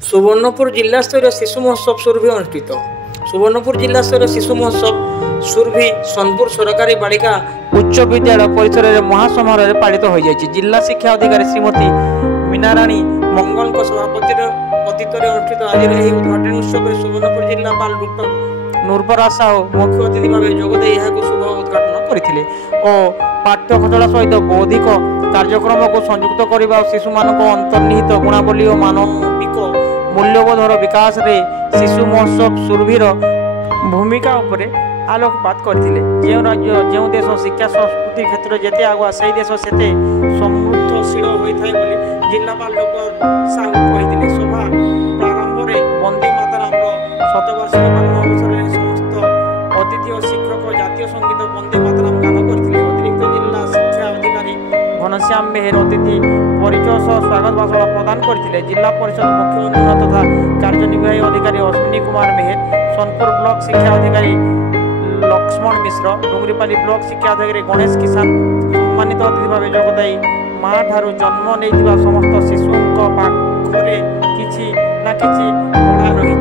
सुवर्णपुर जिला स्तरीय शिशु महोत्सव सुरभि अनुष्ठित। सुवर्णपुर जिला स्तरीय शिशु महोत्सव सुरभि सोनपुर सरकारी बालिका उच्च विद्यालय परिसर में महासमारोह पालित हो जाए। जिला शिक्षा अधिकारी श्रीमती मीनाराणी मंगल सभापति अनुष्ठित आज उद्घाटन उत्सव में सुवर्णपुर जिलापाल डॉक्टर नूरबरा साहू मुख्य अतिथि भाव जोगदे शुभ उद्घाटन करते और पाठ्य खसड़ा सहित बौद्धिक कार्यक्रम को संयुक्त करने शिशु मान अंतर्निहित गुणावली और मानविक मूल्यबोधर विकास रे शिशु महोत्सव सुरभिर भूमिका उपरे आलोकपात करथिले। जो राज्य जो देश शिक्षा संस्कृति क्षेत्र में जेते आगुआ से देश सेते समृद्धशील होइथाय बोली जिलापाल डॉक्टर साहू कहिथिले। सभा प्रारंभ रे वंदे मातरम शतवार्षिक पालन अवसर में समस्त अतिथि और शिक्षक जातीय संगीत वंदे मातरम गान करथिले। अतिरिक्त जिला शिक्षा अधिकारी घनश्याम मेहर अतिथि परिचय सह स्वागत भाषण प्रदान करथिले। जिला परिषद मुख्य उन्नयन तथा कार्यनिर्वाही अधिकारी अश्विनी कुमार मेहर, सोनपुर ब्लॉक शिक्षा अधिकारी लक्ष्मण मिश्र, डुंगरीपाली ब्लॉक शिक्षा अधिकारी गणेश किसान सम्मानित अतिथि भाव जोगदाई माँ ठारू जन्म नहीं समस्त शिशु पाखरे किछि ना किछि कला रही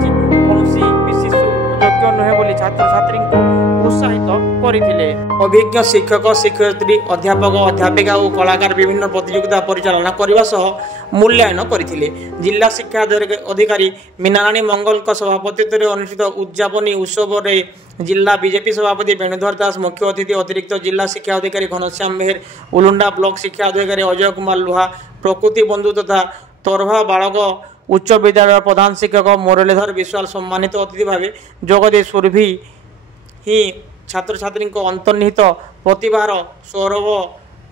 कौन विशेष योग्य नुहे बोली छात्र छात्री को प्रोत्साहित करथिले। अभिज्ञ शिक्षक शिक्षयित्री अध्यापक अध्यापिका और कलाकार विभिन्न प्रतियोगिता परिचालना करने सह मूल्यांकन करथिले। जिला शिक्षा अधिकारी मीनाराणी मंगल सभापतित्व में अनुष्ठित उद्यापनी उत्सव में जिला बीजेपी सभापति वेणुधर दास मुख्य अतिथि, अतिरिक्त जिला शिक्षा अधिकारी घनश्याम मेहर, उलुंडा ब्लॉक शिक्षा अधिकारी अजय कुमार लुहा, प्रकृति बंधु तथा तोरभा बालक उच्च विद्यालय प्रधान शिक्षक मुरलीधर विश्वाल सम्मानित अतिथि भाव जोगदे सुरभि ही छात्र छात्री अंतर्निहित प्रतिभार सौरभ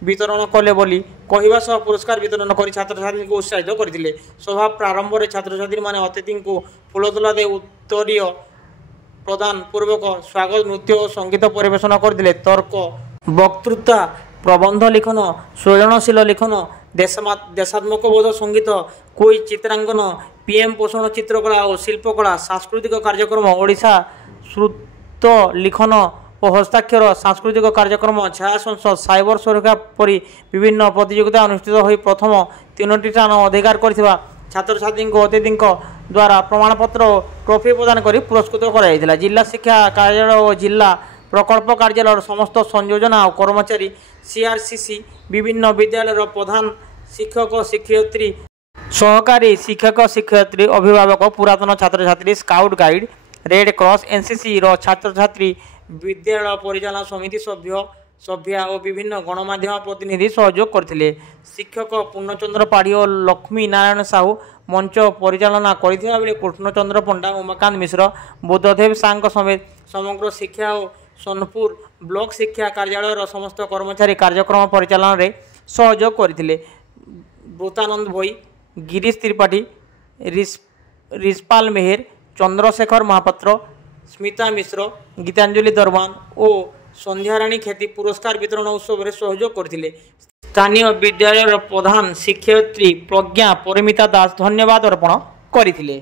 वितरण कले बोली कहवा सह पुरस्कार वितरण कर छात्र छात्री को उत्साहित करथिले। सभा प्रारंभ में छात्र छात्री माने अतिथि को फूलतोला दे उत्तरीय प्रदान पूर्वक स्वागत नृत्य और संगीत परिवेशन करथिले। तर्क वक्तृता प्रबंध लिखन सृजनशील लिखन देशात्मक बोध संगीत कोई चित्रांकन पीएम पोषण चित्रकला और शिल्पकला सांस्कृतिक कार्यक्रम ओडिशा श्रुत लिखन और हस्ताक्षर सांस्कृतिक कार्यक्रम छाया संसद साइबर सुरक्षा परी विभिन्न प्रतियोगिता अनुष्ठित हो प्रथम 3टी स्थान अधिकार करथिबा छात्र छात्री को अतिथि द्वारा प्रमाणपत्र और ट्रॉफी प्रदान कर पुरस्कृत कर जिला शिक्षा कार्यालय और जिला प्रकल्प कार्यालय समस्त संयोजना और कर्मचारी सीआरसीसी विभिन्न विद्यालय प्रधान शिक्षक शिक्षयित्री सहकारी शिक्षक शिक्षयित्री अभिभावक पुरातन छात्र छात्री scout guide red cross NCC छात्र छात्री विद्यालय परिचालन समिति सभ्या और विभिन्न गणमाध्यम प्रतिनिधि सहयोग करथिले। शिक्षक पूर्णचंद्र पाढ़ी और लक्ष्मी नारायण साहू मंच परिचालना करथिबा बेले कृष्णचंद्र पंडा, उमाकांत मिश्र, बुद्धदेव साह समेत समग्र शिक्षा और सोनपुर ब्लॉक शिक्षा कार्यालय समस्त कर्मचारी कार्यक्रम परिचालन में सहयोग करथिले। भूतानंद भोई, गिरीश त्रिपाठी, रिजपाल मेहर, चंद्रशेखर महापात्र, स्मिता मिश्र, गीतांजलि दरबान और संध्याराणी खेती पुरस्कार वितरण उत्सव में सहयोग करथिले। स्थानीय विद्यालय प्रधान शिक्षयित्री प्रज्ञा परिमिता दास धन्यवाद अर्पण करथिले।